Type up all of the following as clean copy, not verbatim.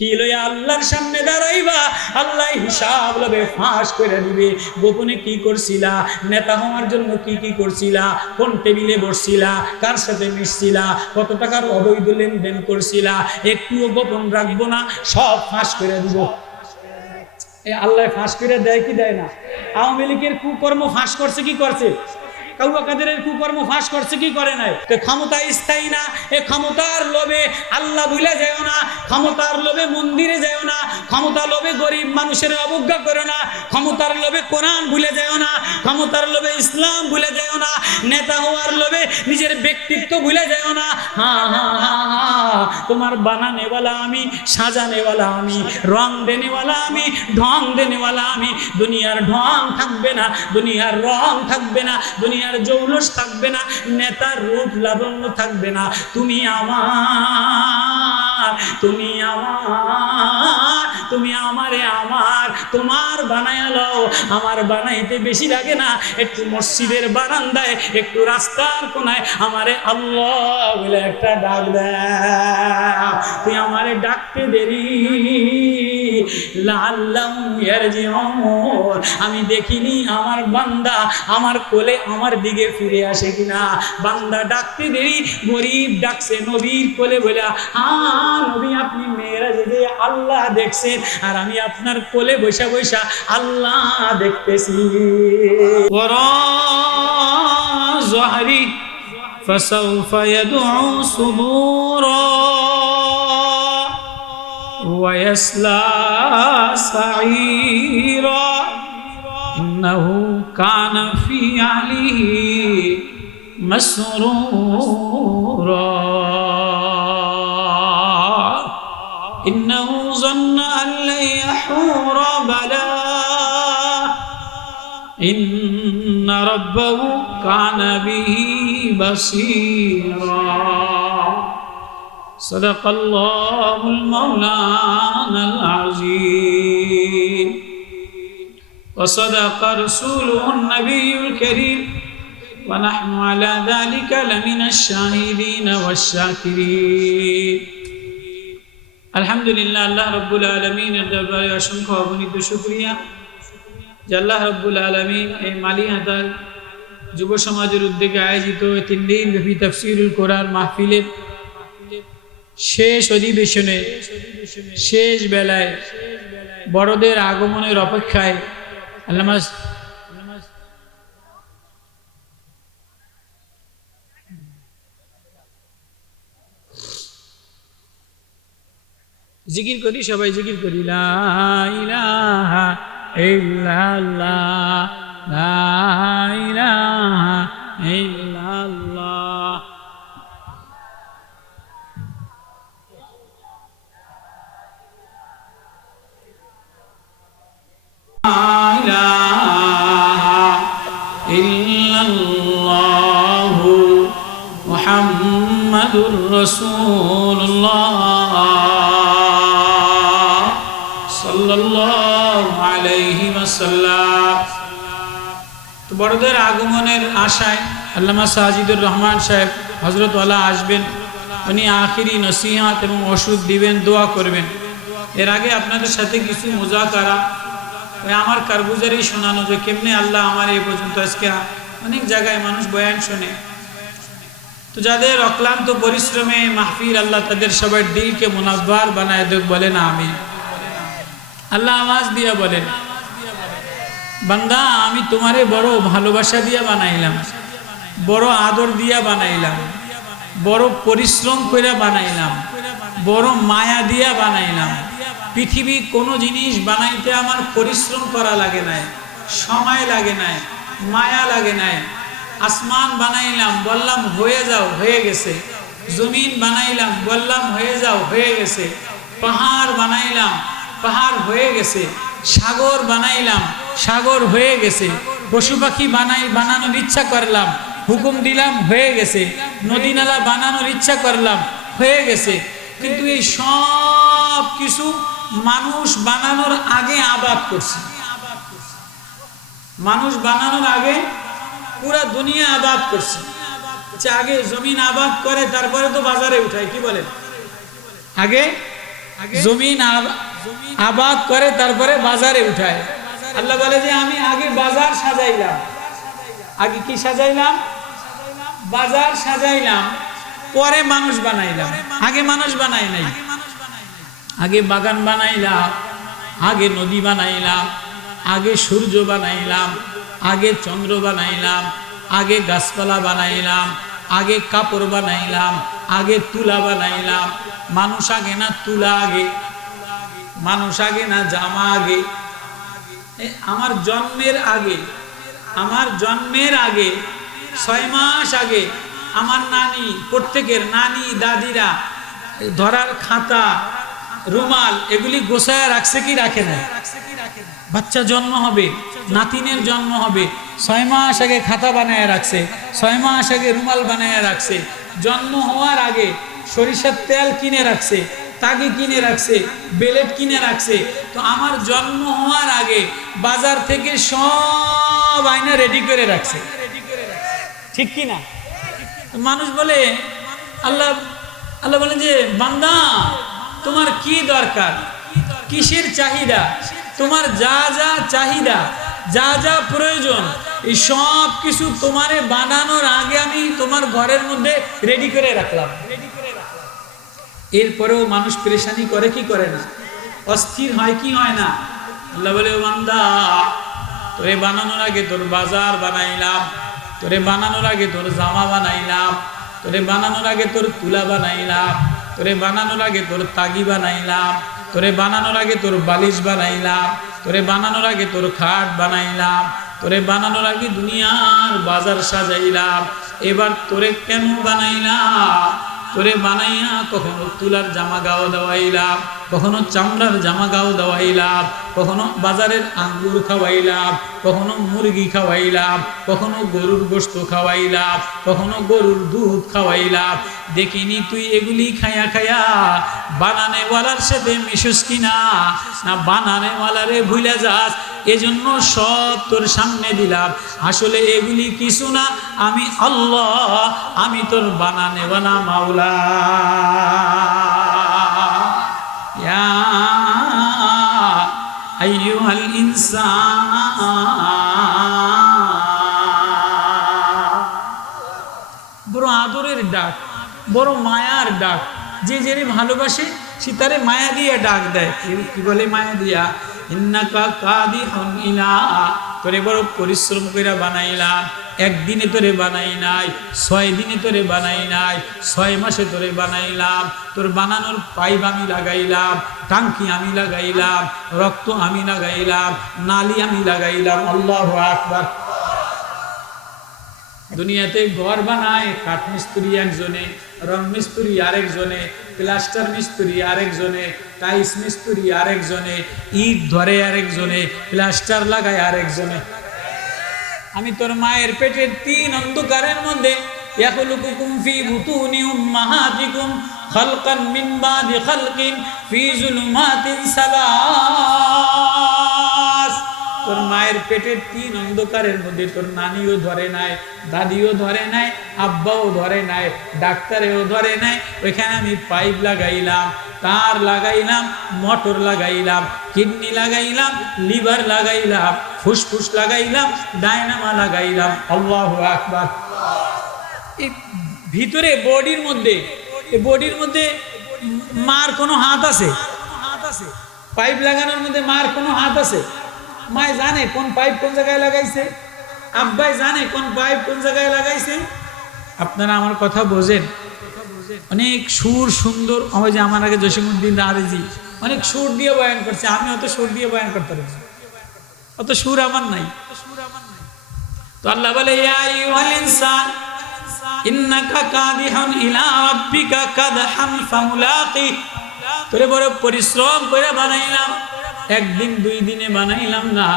কি লইয়া আল্লাহর সামনে দাঁড়াইবা, আল্লাহ হিসাব লবে ফাঁস করে দিবে। গোপনে কি করছিলা, নেতা হওয়ার জন্য কি কি করছিলা, কোন টেবিলে বসছিলা, কার সাথে মিশছিলা, কত টাকার অবৈধ লেনদেন করছিলা, একটুও গোপন রাখবো না, সব ফাঁস করে দিব। আল্লাহ ফাঁস করে দেয় কি দেয় না? আওয়ামী লীগের কুকর্ম ফাঁস করছে কি করছে? কাউয়া কাদেরের কুকর্ম ফাঁস করছে কি করে নাই? তো ক্ষমতা স্থায়ী না, এ ক্ষমতার লোভে আল্লাহ ভুলে যায় না, ক্ষমতার লোভে মন্দিরে যায় না, ক্ষমতার লোভে গরিব মানুষের অবজ্ঞা করো না, ক্ষমতার লোভে কোরআন ভুলে যায় না, ক্ষমতার লোভে ইসলাম ভুলে যায় না, নেতা হওয়ার লোভে নিজের ব্যক্তিত্ব ভুলে যায় না। হ্যাঁ হ্যাঁ হ্যাঁ হ্যাঁ, তোমার বানানেওয়ালা আমি, সাজানেওয়ালা আমি, রং দেনেওয়ালা আমি, ঢং দেনেওয়ালা আমি। দুনিয়ার ঢং থাকবে না, দুনিয়ার রং থাকবে না, দুনিয়ার জৌলুস থাকবে না, নেতার রূপ লাবণ্য থাকবে না। তুমি আমার, তুমি আমার, তুমি আমারে আমার, তোমার বানায়া লও। আমার বানাইতে বেশি লাগে না, একটু মসজিদের বারান্দায়, একটু রাস্তার কোনায় আমারে আল্লাহ বলে একটা ডাক দাও। তুই আমারে ডাকতে দেরি, লাআল্লাহুম ইয়ারজিউন। আমি দেখিনি আমার বান্দা আমার কোলে আমার দিকে ফিরে আসে কিনা। বান্দা ডাকতে দেরি, গরিব ডাকছে নবীর কোলে বলে, হ্যাঁ নবী আপনি মেরাজে যে আল্লাহ দেখছেন, আর আমি আপনার কোলে বৈশা বৈশা আল্লাহ দেখতেছি। ওয়ারা যহরি ফাসাউফা ইয়াদউ সুবুরা ويصلى سعيرا إنه كان في أهله مسرورا إنه ظن أن لن يحور بلى إن ربه كان به بصيرا صدق الله المولانا العظيم وصدق رسوله النبي الكريم ونحن على ذلك لمن الشاهدين والشاكرين الحمد لله الله رب العالمين দরবারে অসংখ্য অগণিত শুকরিয়া যে আল্লাহ রব্বুল আলামিন এই মালিহাতার যুব সমাজের উদ্যোগে আয়োজিত 3 দিন ব্যাপী তাফসীরুল কোরআন মাহফিলের শেষ অধিবেশনে, শেষ বেলায় বড়দের আগমনের অপেক্ষায় আল্লামা জিকির করি, সবাই জিকির করি, লা ইলাহা ইল্লাল্লাহ, লা ইলাহা ইল্লাল্লাহ। ইল্লাল্লাহু মুহাম্মাদুর রাসূলুল্লাহ সাল্লাল্লাহু আলাইহি ওয়াসাল্লাম। তো বড়দের আগমনের আশায় আল্লামা সাজিদুর রহমান সাহেব হযরত ওয়ালা আসবেন, উনি আখিরি নসিহত এবং ওষুধ দিবেন, দোয়া করবেন। এর আগে আপনাদের সাথে কিছু মুজাকারা, আমার কারগুজারি শোনানো যে কেমনে আল্লাহ আমার এই পর্যন্ত, আজকে অনেক জায়গায় মানুষ বয়ান শোনে, তো যাদের অক্লান্ত পরিশ্রমে মাহফিল, আল্লাহ তাদের সবার দিলকে মুনাব্বার বানায় দেখ, বলেন আমিন। আল্লাহ আওয়াজ দিয়া বলেন, বান্দা আমি তোমারে বড় ভালোবাসা দিয়া বানাইলাম, বড় আদর দিয়া বানাইলাম, বড় পরিশ্রম করে বানাইলাম, বড় মায়া দিয়া বানাইলাম। পৃথিবীর কোনো জিনিস বানাইতে আমার পরিশ্রম করা লাগে নাই, সময় লাগে নাই, মায়া লাগে নাই। আসমান বানাইলাম, বললাম হয়ে যাও, হয়ে গেছে। জমিন বানাইলাম, বললাম হয়ে যাও, হয়ে গেছে। পাহাড় বানাইলাম, পাহাড় হয়ে গেছে। সাগর বানাইলাম, সাগর হয়ে গেছে। পশু পাখি বানানোর ইচ্ছা করলাম, হুকুম দিলাম, হয়ে গেছে। নদী নালা বানানোর ইচ্ছা করলাম, হয়ে গেছে। কিন্তু এই সব কিছু মানুষ বানানোর আগে আবাদ করছে। মানুষ বানানোর আগে পুরা দুনিয়া আবাদ করছে। আগে জমিন আবাদ করে, তারপরে তো বাজারে উঠায়, কি বলেন? আগে জমিন আবাদ করে তারপরে বাজারে উঠায়। আল্লাহ বলে যে আমি আগে বাজার সাজাইলাম। আগে কি সাজাইলাম? বাজার সাজাইলাম, পরে মানুষ বানাইলাম। আগে মানুষ বানাই নাই। আগে বাগান বানাইলাম, আগে নদী বানাইলাম, আগে সূর্য বানাইলাম, আগে চন্দ্র বানাইলাম, আগে গাছপালা বানাইলাম, আগে কাপড় বানাইলাম, আগে তুলা বানাইলাম। মানুষ আগে না তুলা আগে? মানুষ আগে না জামা আগে? আমার জন্মের আগে, আমার জন্মের আগে 6 মাস আগে আমার নানি, প্রত্যেকের নানি দাদিরা ধরার খাতা, রুমাল এগুলি গোছায় রাখছে কি রাখে না? বাচ্চা জন্ম হবে, নাতিনের জন্ম হবে, 6 মাস আগে খাতা বানায় রাখছে, 6 মাস আগে রুমাল বানায় রাখছে। জন্ম হওয়ার আগে সরিষার তেল কিনে রাখছে, তাগি কিনে রাখছে, বেলেট কিনে রাখছে। তো আমার জন্ম হওয়ার আগে বাজার থেকে সব আয়না রেডি করে রাখছে, ঠিক কি না? মানুষ বলে, আল্লাহ আল্লাহ বলেন যে বান্দা তোমার কি দরকার, কিসের চাহিদা, তোমার যা যা চাহিদা, যা যা প্রয়োজন, এই সব কিছু তোমারে বানানোর আগে আমি তোমার ঘরের মধ্যে রেডি করে রাখলাম। এরপরেও মানুষ পেরেশানি করে কি করে না? অস্থির হয় কি হয় না? আল্লাহ বলে, ও বান্দা তোরে বানানোর আগে তোর বাজার বানাইলাম, তোরে বানানোর আগে তোর জামা বানাইলাম, তোরে বানানোর আগে তোর তুলা বানাইলাম, তোরে বানানোর আগে তোর তাগি বানাইলাম, তোরে বানানোর আগে তোর বালিশ বানাইলাম, তোরে বানানোর আগে তোর খাট বানাইলাম, তোরে বানানোর আগে দুনিয়ার বাজার সাজাইলাম। এবার তোরে কেন বানাইলাম? তোরে বানাইয়া কখনো তুলার জামা গাও দেওয়াইলাম, কখনো চামড়ার জামা গাও দেওয়াইলাম, কখনো বাজারের আঙ্গুর খাওয়াইলাম, কখনো মুরগি খাওয়াইলাম, কখনো গরুর গোশত খাওয়াইলাম, কখনো গরুর দুধ খাওয়াইলাম। দেখিনি তুই এগুলি খায়া খায়া বানানেওয়ালার সাথে মিশুস কিনা, না বানানেওয়ালারে ভুলে যাস? এজন্য সব তোর সামনে দিলাম। আসলে এগুলি কিছু না, আমি আল্লাহ, আমি তোর বানানেওয়ালা মাওলা। ইয়া আইয়ুহাল ইনসান, বড় আদরের ডাক, বড় মায়ার ডাক। যে যেরে ভালোবাসে সে তারে মায়া দিয়ে ডাক দেয়। কি বলে মায়া দিয়া? ইন্নাকা কাদিহুন ইলা, তোরে বড় পরিশ্রম করে বানাইলাম। একদিনে তোরে বানাই নাই, 6 দিনে তোরে বানাই নাই, 6 মাসে তোরে বানাইলাম। তোর বানানোর পাইপ আমি লাগাইলাম, টাঙ্কি আমি লাগাইলাম, রক্ত আমি লাগাইলাম, নালি আমি লাগাইলাম। আল্লাহু আকবার। দুনিয়াতে ঘর বানায় কাঠ মিস্ত্রি একজনে, রং মিস্ত্রি আরেকজনে, প্লাস্টার মিস্ত্রি আরেকজনে, টাইলস মিস্ত্রি আরেকজনে, ইট ধরে আরেকজনে, প্লাস্টার লাগায় আরেকজনে। আমি তোর মায়ের পেটের 3 অন্ধকারের মধ্যে ইয়াখলুকুকুম ফি বুতুনি উম্মাহাতিকুম খালকান মিন বাদি খালকিন ফি যুলুমাতিন সালাস। তোর মায়ের পেটের 3 অন্ধকারের মধ্যে তোর নানিও ধরে নাই, দাদিও ধরে নাই, আব্বাও ধরে নাই, ডাক্তারেও ধরে নাই। ওইখানে আমি পাইপ লাগাইলাম, তার লাগাইলাম, মোটর লাগাইলাম, কিডনি লাগাইলাম, লিভার লাগাইলাম, ফুসফুস লাগাইলাম, ডায়নামা লাগাইলাম। আল্লাহু আকবার। এই ভিতরে বডির মধ্যে, এই বডির মধ্যে মার কোনো হাত আছে? পাইপ লাগানোর মধ্যে মার কোনো হাত আছে? মায় জানে কোন পাইপ কোন জায়গায় লাগাইছে? আব্বাই জানে কোন পাইপ কোন জায়গায় লাগাইছে? আপনারা আমার কথা বোঝেন? অনেক সুর সুন্দর, ওই যে আমার আগে জসিমউদ্দিন রাহারিজি অনেক সুর দিয়ে বয়ান করছে, আমি অত সুর দিয়ে বয়ান করতে পারি না, অত সুর আমার নাই। তো আল্লাহ বলে, ইয়া আইয়ুহাল ইনসান ইন্নাকা কাদিহুন ইলা রাব্বিকা কাদহান ফামুলাকি। তোরে বড় পরিশ্রম করে বানাইলাম, একদিন 2 দিনে বানাইলাম না।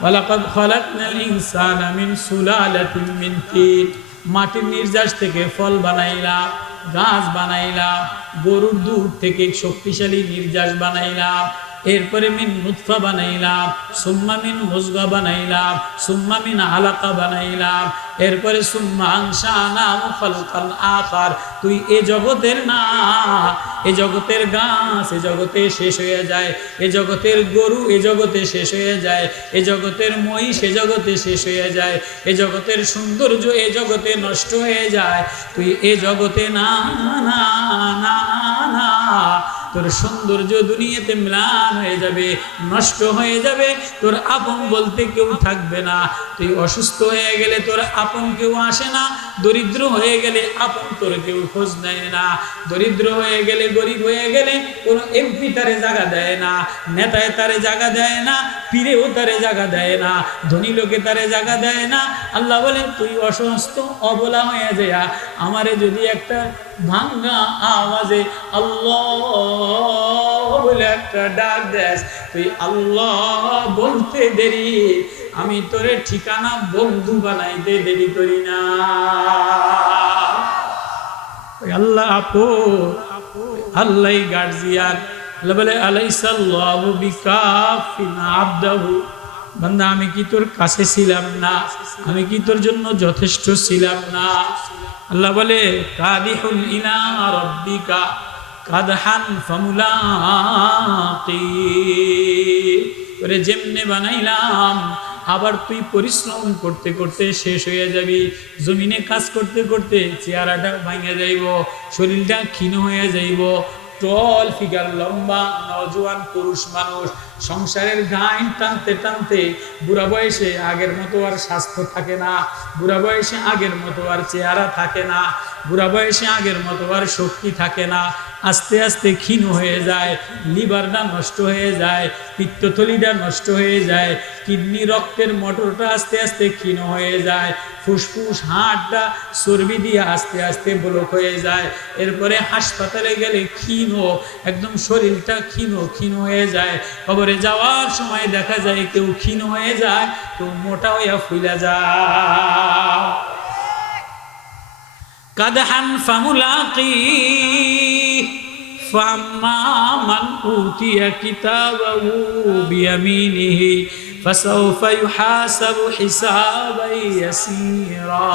ওয়ালাকাদ খালাকনাল ইনসানা মিন সুলালাতিন মিন তিন, মাটির নির্যাস থেকে ফল বানাইলাম, গাছ বানাইলাম, গরুর দুধ থেকে শক্তিশালী নির্যাস বানাইলাম, এরপরে মিন নুতফা বানাইলাম, সুম্মা মিন মুজগা বানাইলাম, সুম্মা মিন আলাকা বানাইলাম, এরপরে সুম্মা আনশানাহু খালকান আখার। তুই এ জগতের না, এ জগতের গাছ এ জগতে শেষ হয়ে যায়, এ জগতের গরু এ জগতে শেষ হয়ে যায়, এ জগতের মহিষ এ জগতে শেষ হয়ে যায়, এ জগতের সৌন্দর্য এ জগতে নষ্ট হয়ে যায়। তুই এ জগতে না না না না, তোর সৌন্দর্য দুনিয়াতে ম্লান হয়ে যাবে, নষ্ট হয়ে যাবে, তোর আপন বলতে কেউ থাকবে না। তুই অসুস্থ হয়ে গেলে তোর আপন কেউ আসে না, দরিদ্র হয়ে গেলে আপন তোর কেউ খোঁজ নেয় না, দরিদ্র হয়ে গেলে গরিব হয়ে গেলে কোনো এমপি তারে জায়গা দেয় না, নেতায় তারে জায়গা দেয় না, পীরেও তারে জায়গা দেয় না, ধনী লোকে তারে জায়গা দেয় না। আল্লাহ বলেন তুই অসুস্থ অবলা হয়ে যায়, আমারে যদি একটা ভাঙ্গা আওয়াজে আল্লাহ বলে একটা ডাক দেস, তুই আল্লাহ বলতে দেরি, আমি তোরে ঠিকানা বন্ধু বানাইতে দেরি করি না। আল্লাহ আপো আল্লাহ গার্জিয়ান। আল্লাহ বলে আলাইসাল্লাহু বিকাফিন আবদাহু, বান্দা আমি কি তোর কাছে ছিলাম না, আমি কি তোর জন্য যথেষ্ট ছিলাম না? আল্লাহ বলে কাদিহুন ইলা রাব্বিকা কাদহান ফামুলাকি, ওরে যেমনে বানাইলাম আবার তুই পরিশ্রম করতে করতে শেষ হয়ে যাবি, জমিনে কাজ করতে করতে চেহারাটা ভাঙে যাইব, শরীরটা ক্ষীণ হয়ে যাইব, টল ফিগার লম্বা নওজোয়ান পুরুষ মানুষ সংসারের গাইন টানতে টানতে বুড়া বয়সে আগের মতো আর স্বাস্থ্য থাকে না, বুড়া বয়সে আগের মতো আর চেহারা থাকে না, বুড়া বয়সে আগের মতো আর শক্তি থাকে না, আস্তে আস্তে ক্ষীণ হয়ে যায়, লিভারটা নষ্ট হয়ে যায়, পিত্তথলিটা নষ্ট হয়ে যায়, কিডনি রক্তের মোটরটা আস্তে আস্তে ক্ষীণ হয়ে যায়, ফুসফুস হাড়টা চর্বি দিয়ে আস্তে আস্তে ব্লক হয়ে যায়। এরপরে হাসপাতালে গেলে ক্ষীণ, একদম শরীরটা ক্ষীণ ক্ষীণ হয়ে যায়। কবরে যাওয়ার সময় দেখা যায় কেউ ক্ষীণ হয়ে যায়, কেউ মোটা হইয়া ফুইলা যায়। কাদহান ফামুলাকি ফাম্মা মান উতিয়া কিতাবাহু বিয়ামিনিহি ফাসাউফা ইউহাসাবু হিসাবান ইয়াসীরা।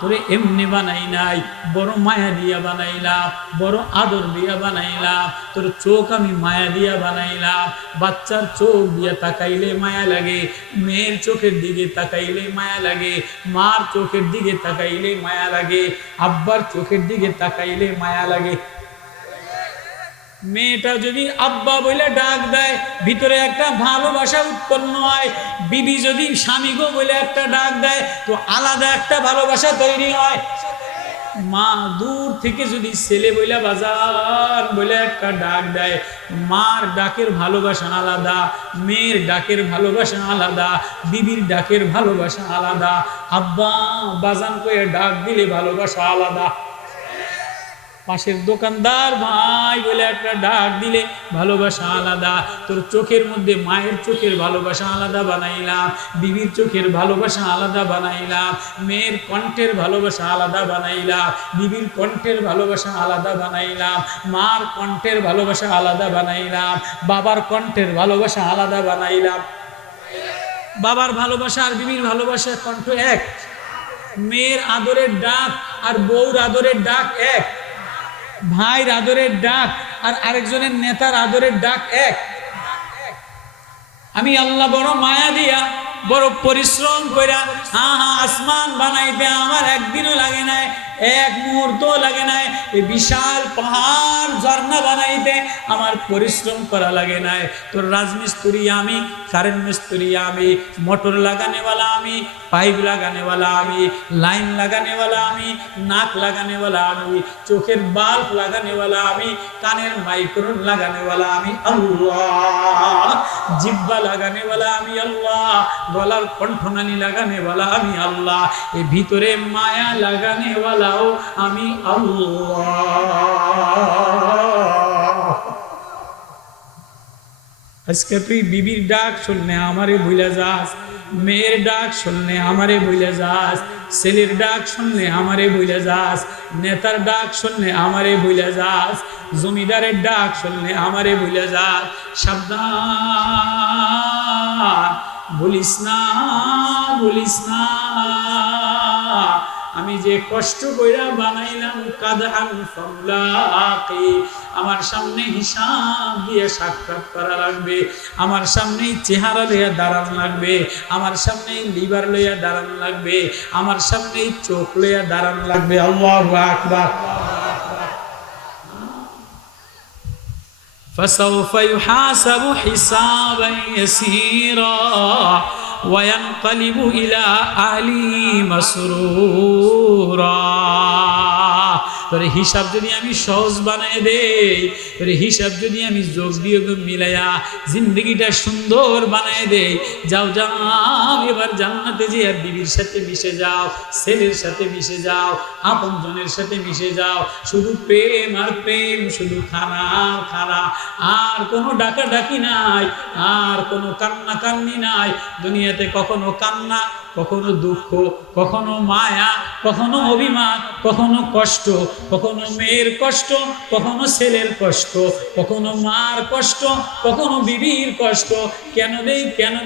তোরে এমনি বানাই নাই, বড় মায়া দিয়া বানাইলাম, বড় আদর দিয়া বানাইলাম, তোর চোখ আমি মায়া দিয়া বানাইলাম। বাচ্চার চোখ দিয়া তাকাইলে মায়া লাগে, মেয়ের চোখের দিকে তাকাইলে মায়া লাগে, মার চোখের দিকে তাকাইলে মায়া লাগে, আব্বার চোখের দিকে তাকাইলে মায়া লাগে। মেয়েটা যদি আব্বা বলে ডাক দেয় ভিতরে একটা ভালোবাসা উৎপন্ন হয়, বিবি যদি স্বামী গো বলে একটা ডাক দেয় তো আলাদা একটা ভালোবাসা তৈরি হয়। মা দূর থেকে যদি ছেলে বইলা বাজার বলে একটা ডাক দেয়, মার ডাকের ভালোবাসা আলাদা, মেয়ের ডাকের ভালোবাসা আলাদা, বিবির ডাকের ভালোবাসা আলাদা, আব্বা বাজান কয়ে ডাক দিলে ভালোবাসা আলাদা, পাশের দোকানদার ভাই বলে একটা ডাক দিলে ভালোবাসা আলাদা। তোর চোখের মধ্যে মায়ের চোখের ভালোবাসা আলাদা বানাইলাম, বিবির চোখের ভালোবাসা আলাদা বানাইলাম, মেয়ের কণ্ঠের ভালোবাসা আলাদা বানাইলাম, বিবির কণ্ঠের ভালোবাসা আলাদা বানাইলাম, মার কণ্ঠের ভালোবাসা আলাদা বানাইলাম, বাবার কণ্ঠের ভালোবাসা আলাদা বানাইলাম। বাবার ভালোবাসা আর বিবির ভালোবাসার কণ্ঠ এক, মেয়ের আদরের ডাক আর বউর আদরের ডাক এক, ভাইয়ের আদরের ডাক আর আরেকজনের নেতার আদরের ডাক এক। আমি আল্লাহ বড় মায়া দিয়া বড় পরিশ্রম কইরা আসমান বানাইতে আমার একদিনও লাগে নাই, এক মুহূর্ত লাগে নাই। এই বিশাল পাহাড় ঝর্ণা বানাইতে আমার পরিশ্রম করা লাগে নাই। তোর রাজমিস্ত্রি আমি, কারেন্ট মিস্ত্রি আমি, মোটর লাগানেওয়ালা আমি, পাইপ লাগানেওয়ালা আমি, লাইন লাগানেওয়ালা আমি, নাক লাগানেওয়ালা আমি, চোখের বাল্ব লাগানেওয়ালা আমি, কানের মাইক্রোন লাগানেওয়ালা আমি আল্লাহ, জিব্বা লাগানেওয়ালা আমি আল্লাহ, গলার কণ্ঠনালী লাগানেওয়ালা আমি আল্লাহ, এই ভিতরে মায়া লাগানেওয়ালাও আমি আল্লাহ। আজকে তুই বিবির ডাক শুনলে আমারে ভুলে যাস, মেয়ের ডাক শুনলে আমারে ভুলে যাস, ছেলের ডাক শুনলে আমারে ভুলে যাস, নেতার ডাক শুনলে আমারে ভুলে যাস, জমিদারের ডাক শুনলে আমারে ভুলে যাস। সাবধান, বলিস না বলিস না, আমি যে কষ্ট কইরা বানাইলাম কাদআন ফামলাকি, আমার সামনে হিসাব দিয়ে সাক্ষাৎ করা লাগবে, আমার সামনে চেহারা লইয়া দাঁড়ান লাগবে, আমার সামনে লিভার লইয়া দাঁড়ান লাগবে, আমার সামনে চোখ লইয়া দাঁড়ান লাগবে। আল্লাহু আকবার। فسوف يحاسب حسابا يسيرا وينقلب إلى أهله مسرورا। তোর হিসাব যদি আমি সহজ বানায় দেই, তোর হিসাব যদি আমি যোগ বিয়োগ মিলাইয়া জিন্দগিটা সুন্দর বানায় দেই, যাও যাও এবার জান্নাতে যে বিবির সাথে মিশে যাও, ছেলের সাথে মিশে যাও, আপনজনের সাথে মিশে যাও, শুধু প্রেম আর প্রেম, শুধু খানা আর খানা, আর কোনো ডাকাডাকি নাই, আর কোনো কান্না কান্নি নাই। দুনিয়াতে কখনো কান্না, কখনো দুঃখ, কখনো মায়া, কখনো অভিমান, কখনো কষ্ট, কখনো মেয়ের কষ্ট, কখনো ছেলের কষ্ট, কখনো মার কষ্ট, কখনো বিবির কষ্ট। কেন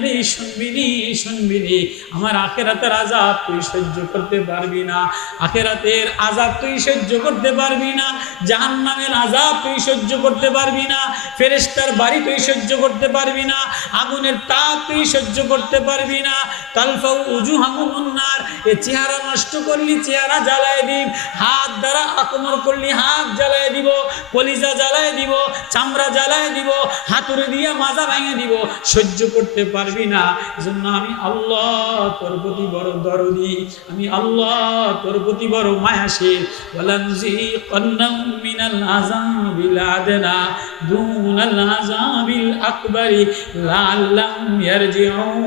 দেই শুনবিনি শুনবিনি, আমার আখেরাতের আযাব তুই সহ্য করতে পারবি না, আখেরাতের আযাব তুই সহ্য করতে পারবি না, জাহান্নামের আযাব তুই সহ্য করতে পারবি না, ফেরেশতার বাড়ি তুই সহ্য করতে পারবি না, আগুনের তাপ তুই সহ্য করতে পারবি না। তালফাউ উজুহাহুমুন নার, এ চেহারা নষ্ট করলি চেহারা জ্বালায় দিব, হাত দ্বারা আক্রমণ করলি হাত জ্বালায় দিব, কলিজা জ্বালায় দিব, চামড়া জ্বালায় দিব, হাতুড়ে দিয়ে মাজা ভেঙে দিব, সহ্য করতে পারবি না। এজন্য আমি আল্লাহ তোর প্রতি বড় দরদি, আমি আল্লাহ তোর প্রতি বড় মায়াশীল। ওয়ালানযিকান্নাহুম মিনাল আযাবিল আদনা দুনাল আযাবিল আকবারি লাআল্লাহুম ইয়ারজিউন।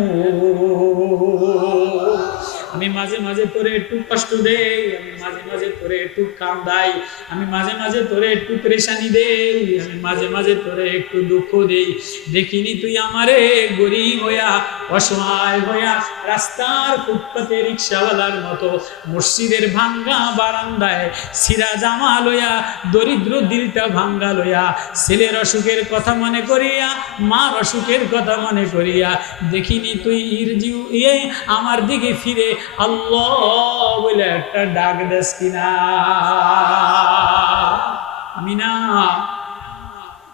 আমি মাঝে মাঝে তোরে একটু কষ্ট দেই, আমি মাঝে মাঝে তোরে একটু কান্দাই, আমি মাঝে মাঝে তোরে একটু পেরেশানি দেই, আমি মাঝে মাঝে তোরে একটু দুঃখ দেই। দেখিনি তুই আমারে গরিব হইয়া, অসহায় হইয়া, রাস্তার ফুটপাতে রিক্সাওয়ালার মতো, মসজিদের ভাঙ্গা বারান্দায় ছিঁড়া জামা লইয়া, দরিদ্র দিলটা ভাঙ্গা লইয়া, ছেলের অসুখের কথা মনে করিয়া, মার অসুখের কথা মনে করিয়া, দেখিনি তুই ইরজিউ আমার দিকে ফিরে আল্লাহ বলে একটা ডাক দেস কিনা।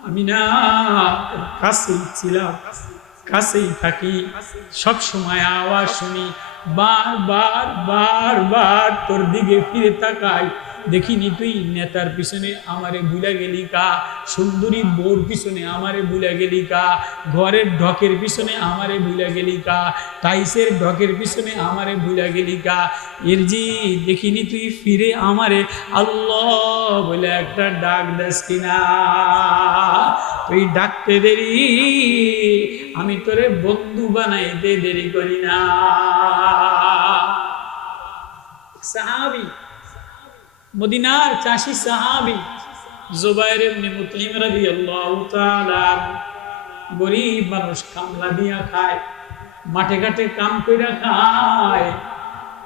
আমি না কাছেই ছিলাম, কাছেই থাকি, সব সময় আওয়াজ শুনি, বার তোর দিকে ফিরে তাকাই। দেখিনি তুই নেতার পিছনে আমারে ভুলে গেলি কা, সুন্দরী বোর পিছনে আমারে ভুলে গেলি কা, ঘরের ঢকের পিছনে আমারে ভুলে গেলি কা, টাইসের ঢকের পিছনে আমারে ভুলে গেলি কা। এরজি দেখিনি তুই ফিরে আমারে আল্লাহ বলে একটা ডাক দেস কিনা। তুই ডাকতে দেরি, আমি তোরে বন্ধু বানাইতে দেরি করি না। সাহাবী, মদিনার চাষি সাহাবী জুবাইর ইবনে মুতঈম রাদিয়াল্লাহু তাআলা, গরীব মানুষ, কামলা দিয়া খায়, মাঠে ঘাটে কাম কইরা খায়।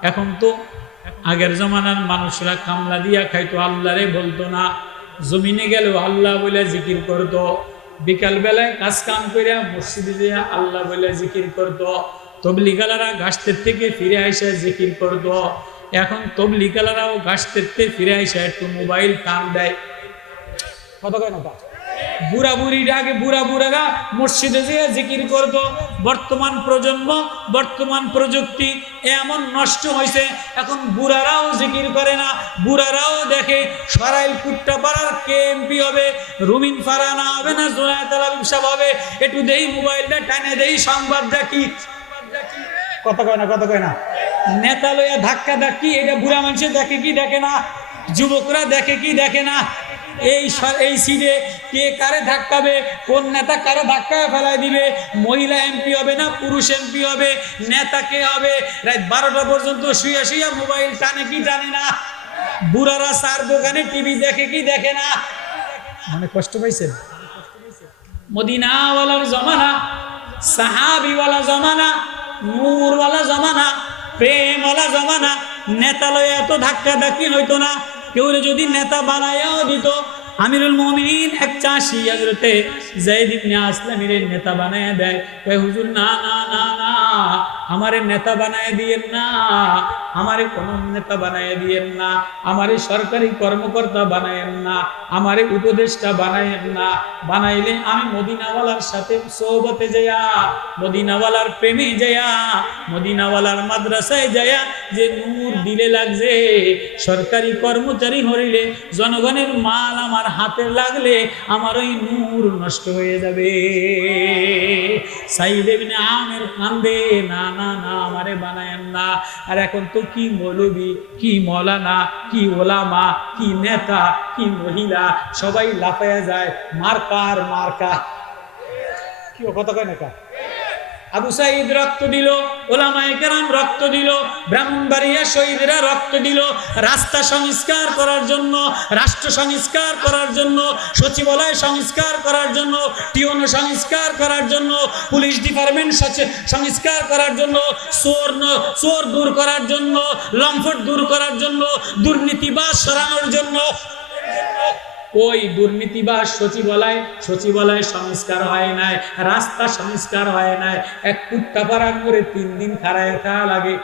এখন তো আগের জমানার মানুষরা কামলা দিয়া খাইতো, আল্লাহরে বলতো না, জমিনে গেল আল্লাহ বলে জিকির করতো, বিকাল বেলায় কাজ কাম কইরা মসজিদে দিয়া আল্লাহ বলে জিকির করতো, তবলিগালারা ঘাসতের থেকে ফিরে আইসা জিকির করতো। এখন তবলিগালারাও ঘাসতে ফিরে আইসা একটু মোবাইল টান দেয়, কত কয় না, বুড়া বুড়ির আগে বুড়ারা মসজিদে যেয়ে জিকির করতো। বর্তমান প্রজন্ম, বর্তমান প্রযুক্তি এমন নষ্ট হয়েছে, এখন বুড়ারাও জিকির করে না, বুড়ারাও দেখে সরাইল কুট্টাপাড়ার কে এমপি হবে, রুমিন ফারহানা হবে না জুনায়েদ আল হাবিব হবে, একটু দেই মোবাইলটা টানে দেই, সংবাদ দেখি, কত কয় না। নেতা লইয়া ধাক্কা ধাক্কি, এটা বুড়া মানুষে দেখে কি দেখে না, যুবকরা দেখে কি দেখে না। এই সিটে কে কারে ধাক্কাবে, কোন নেতা কারে ধাক্কায় ফেলাই দিবে, মহিলা এমপি হবে না পুরুষ এমপি হবে, নেতা কে হবে, রাত 12টা পর্যন্ত শুয়ে শুয়ে মোবাইল টানে কি টানে না। বুড়ারা চার দোকানে টিভি দেখে কি দেখে না। মানে কষ্ট পাইছেন? মদিনাওয়ালার জমানা, সাহাবিওয়ালা জমানা, নূরওয়ালা জমানা, প্রেমওয়ালা জমানা, নেতা লয়ে এত ধাক্কা ধাক্কি হইতো না। কেউ যদি নেতা বানাইয়াও দিত, আমিরুল মুমিনিন এক চাষি হযরতে যায়েদ ইবনে আসলামের নেতা বানায়া দেয়, কয় হুজুর না না না না, আমারে নেতা বানায় দিয়েন না, আমারে কোনো নেতা বানায় দিয়েন না, আমারে সরকারি কর্মকর্তা বানায়েন না, আমারে উপদেষ্টা বানায়েন না। বানাইলে আমি মদিনাওয়ালার সাথে সোহবতে যাইয়া, মদিনাওয়ালার প্রেমে যাইয়া, মদিনাওয়ালার মাদ্রাসায় যাইয়া যে নূর দিলে লাগছে, সরকারি কর্মচারী হইলে জনগণের মাল আমার হাতে লাগলে আমার ওই নূর নষ্ট হয়ে যাবে। সাইদ ইবনে আমের কান্দে, না না না, আমারে বানায়েন না। আর এখন তো কি মৌলবি, কি মৌলানা, কি ওলামা, কি নেতা, কি মহিলা, সবাই লাফায়া যায় মার্কা আর মার্কা। কি কথা কয় না? আবু সাইদ রক্ত দিল, ওলামায়ে কেরাম রক্ত দিল, ব্রাহ্মণবাড়িয়া শহীদরা রক্ত দিল রাস্তা সংস্কার করার জন্য, রাষ্ট্র সংস্কার করার জন্য, সচিবালয় সংস্কার করার জন্য, টিওনো সংস্কার করার জন্য, পুলিশ ডিপার্টমেন্ট সংস্কার করার জন্য, চোর দূর করার জন্য, লম্পট দূর করার জন্য, দুর্নীতিবাজ সরানোর জন্য। ওই দুর্নীতিবাজ সচিবালয় সংস্কার হয় নাই, রাস্তা সংস্কার হয় নাই। এক কুত্তা পাড়ার করে 3 দিন খাড়ায় থাকা লাগে।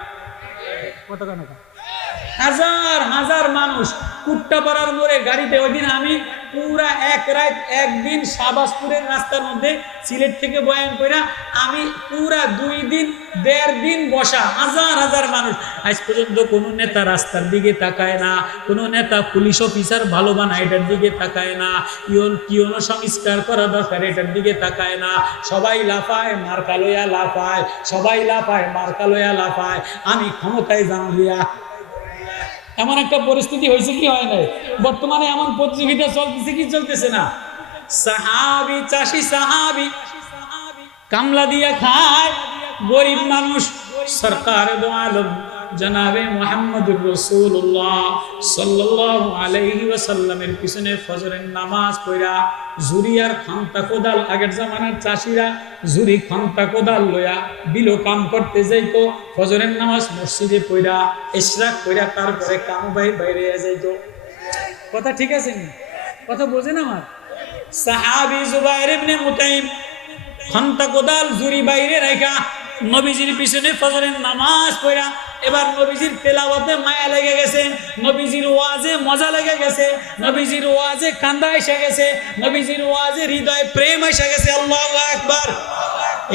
হাজার হাজার মানুষ কুট্টাপাড়ার মোড়ে গাড়িতে। ওই দিন আমি পুরা এক রাত একদিন শাহবাজপুরের রাস্তার মধ্যে সিলেট থেকে বয়ান কইরা আমি পুরা 2 দিন 1.5 দিন বসা, হাজার হাজার মানুষ। আজ পর্যন্ত কোনো নেতা রাস্তার দিকে তাকায় না, কোনো নেতা পুলিশ অফিসার ভালো বানায় এটার দিকে তাকায় না, কিয়নো সংস্কার করা দরকার এটার দিকে তাকায় না। সবাই লাফায় মার্কা লইয়া লাফায়, সবাই লাফায় মার্কা লইয়া লাফায়। আমি ক্ষমতায় জানলিয়া এমন একটা পরিস্থিতি হয়েছে কি হয় নাই? বর্তমানে এমন প্রতিযোগিতা চলতেছে কি চলতেছে না? সাহাবি চাষি সাহাবি কামলা দিয়া খায়, গরিব মানুষ। সরকার দো আলম জনাবে মুহাম্মদুর রাসূলুল্লাহ সাল্লাল্লাহু আলাইহি ওয়াসাল্লামের পিছনে ফজরের নামাজ পড়া ঝুরি আর খান্তা কোদাল, আগের জামানার চাষিরা ঝুরি খান্তা কোদাল লইয়া বিলো কাম করতে যাইতো। ফজরের নামাজ মসজিদে পড়া ইশরাক পড়া তারপরে কাম বাইরে যাইতো। কথা ঠিক আছে নি? কথা বোঝেন আমার? সাহাবী জুবাইর ইবনে মুতাইম খান্তা কোদাল ঝুরি বাইরে রাখা নবীজির পিছনে ফজরের নামাজ পড়া। এবার নবীজির তেলাওয়াতে মায়া লেগে গেছে, নবীজির ওয়াজে মজা লেগে গেছে, নবীজির ওয়াজে কান্দা এসে গেছে, নবীজির ওয়াজে হৃদয়ে প্রেম এসে গেছে। আল্লাহু আকবার।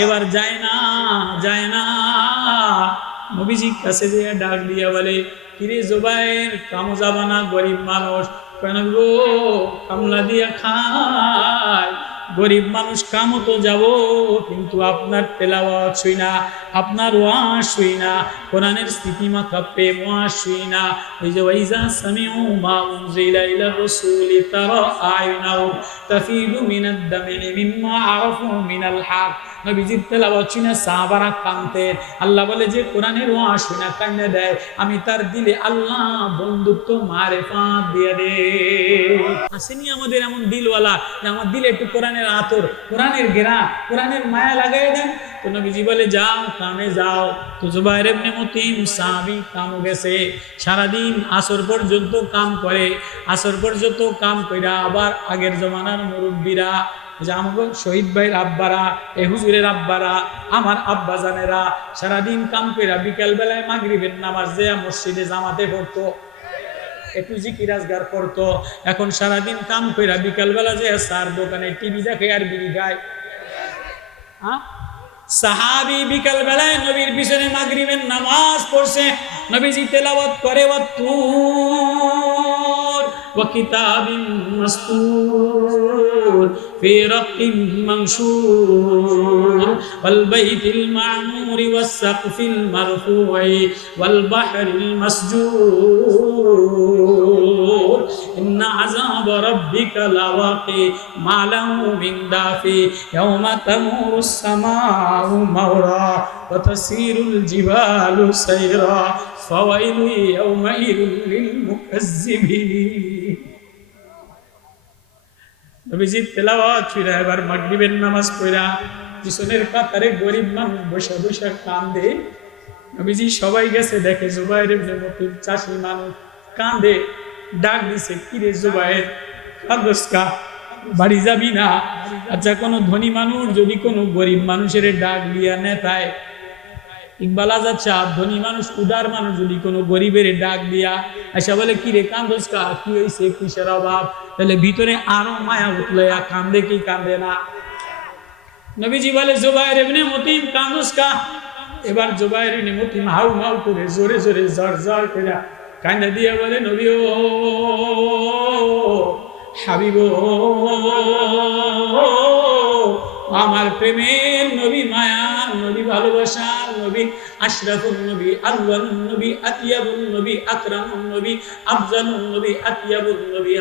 এবার যায় না নবীজির কাছে দিয়ে ডাক দিয়া বলে, কিরে জুবাইর, কামো যাবা না? গরিব মানুষ। কেন গো? কামলা দিয়া খায়। গরিব মানুষ, কামও তো যাব, কিন্তু আপনার তেলাওয়াত শুই না, আপনার ওয়াজ শুই না, কোরআনের স্থিতিমাখা প্রেম ওয়াজ শুই না। ওই যে ওয়াইজা সামিউ মা উনজিলা ইলার রাসূলি তারা আয়ুনাহুম তাফিদু মিনাদ দামি মিম্মা আরাফু মিনাল হক। নবীজির তেলাওয়াত শুই না সাহাবারা কাঁদতেন। আল্লাহ বলে যে কোরআনের ওয়াজ শুই না কান্দে দেয়, আমি তার দিলে আল্লাহ বন্ধুত্ব মারেফাত দিয়ে দে। আসেনি আমাদের এমন দিলওয়ালা যে আমার দিলে একটু কোরআনের আতর, কোরআনের ঘেরা, কোরআনের মায়া লাগাই দেন। তো নবীজি বলে যাও কামে যাও। তো জুবাইর ইবনে মুতাইম সাহাবী কামও গেছে, সারাদিন আসর পর্যন্ত কাম করে। আসর পর্যন্ত কাম কইরা আবার আগের জমানার মুরব্বীরা, যে আমাকে শহীদ ভাইয়ের আব্বারা, এ হুজুরের আব্বারা, আমার আব্বা জানেরা সারাদিন কাম কইরা বিকাল বেলায় মাগরিবের নামাজ দেয়া মসজিদে জামাতে পড়তো, একটু জিকির আজগার করতো। এখন সারাদিন কাম কইরা বিকালবেলা যে সার দোকানে টিভি দেখে আর বিড়ি খায়। সাহাবী বিকাল বেলায় নবীর পিছনে মাগরিবের নামাজ পড়ছে, নবীজি তেলাওয়াত করে ওয়াত্তুর ওয়া কিতাবিন মাসতুর ফি রাক্কিম মানশুর ওয়াল বাইতিল মা'মুর ওয়াস সাকফিল মারফু'i ওয়াল বাহরিল মাসজুর ইন্না আযাবা রাব্বিকা লাওয়াকি মা লাহু মিন দাফি ইয়াওমা তামুরুস সামাউ মাওরা ওয়া তাসিরুল জিবালু সাইরা ফাওয়াইলু ইয়াওমাইযিন লিল মুকাজ্জিবিন। নবীজি তেলাওয়াত কইরা এবার মাগরিবের নামাজ পড়া পিছনের কাতারে গরিব মানুষ বসে বসে কান্দে। নবীজি সবাই গেছে দেখে জুবাইর ইবনে মুতাইম চাষি মানুষ কান্দে। ডাক দিছে, কিরে জুবাইর, কান্দোসকা, বাড়ি যাবি না? আচ্ছা, কোনো ধনী মানুষ যদি কোনো গরিব মানুষের ডাক দিয়া নেতায়, ইকবাল আজাদ সাহেব ধনী মানুষ, উদার মানুষ, যদি কোনো গরিবের ডাক দিয়া আচ্ছা বলে কি রে কান্দোস কা, কি হয়েছে, কিসের অভাব, তাহলে ভিতরে আরো মায়া উঠলয়া কান্দে কি কান্দে না? নবীজি বলে জুবাইর ইবনে মুতিম কান্দোস কা? এবার জুবাইর ইবনে মুতিম হাউ মাউ করে জোরে জোরে ঝড় ঝড় করে কান্দা দিয়া বলে নবী ও হাবিব, আমার প্রেমের নবী, মায়ার নবী, ভালোবাসার নবী, আশরাফুল নবী, আউয়ালুন নবী, আতিয়াবুন নবী, আকরামুন নবী, আফজালুন নবী, আতিয়াবুন নবী,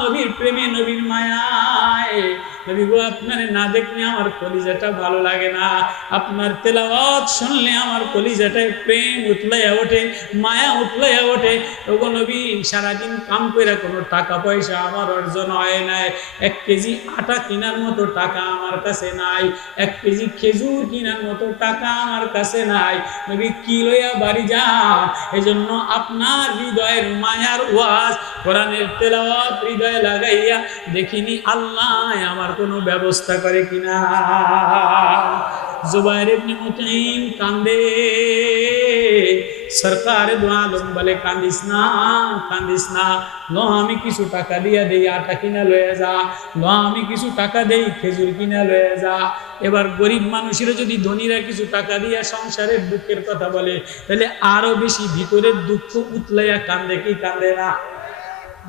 নবীর প্রেমে, নবীর মায়ায় নবী গো, আপনার না দেখলে আমার কলিজাটা ভালো লাগে না, আপনার তেলাওয়াত শুনলে আমার কলিজাটায় প্রেম উতলাইয়া ওঠে, মায়া উতলাইয়া ওঠে। ওগো নবী, সারাদিন কাম করে কোনো টাকা পয়সা আমার অর্জন হয় নাই, 1 কেজি আটা কেনার মতো টাকা আমার কাছে নাই, 1 কেজি খেজুর কেনার মতো টাকা আমার কাছে নাই, নবী কি লইয়া বাড়ি যান? এজন্য আপনার হৃদয়ের মায়ার ওয়াজ, কোরআনের তেলাওয়াত হৃদয়ে লাগাইয়া দেখিনি আল্লাহ আমার কোনো ব্যবস্থা করে কিনা। জুবাইর ইবনে মুতাইম কান্দে, সরকার দু আলম বলে কান্দিস না, কান্দিস না, লো আমি কিছু টাকা দিয়া দেই, আটা কিনা লয়ে যা, লো আমি কিছু টাকা দেই, খেজুর কিনা লয়ে যা। এবার গরিব মানুষেরা যদি ধনীরা কিছু টাকা দিয়া সংসারের দুঃখের কথা বলে, তাহলে আরো বেশি ভিতরের দুঃখ উতলাইয়া কান্দে কি কান্দে না?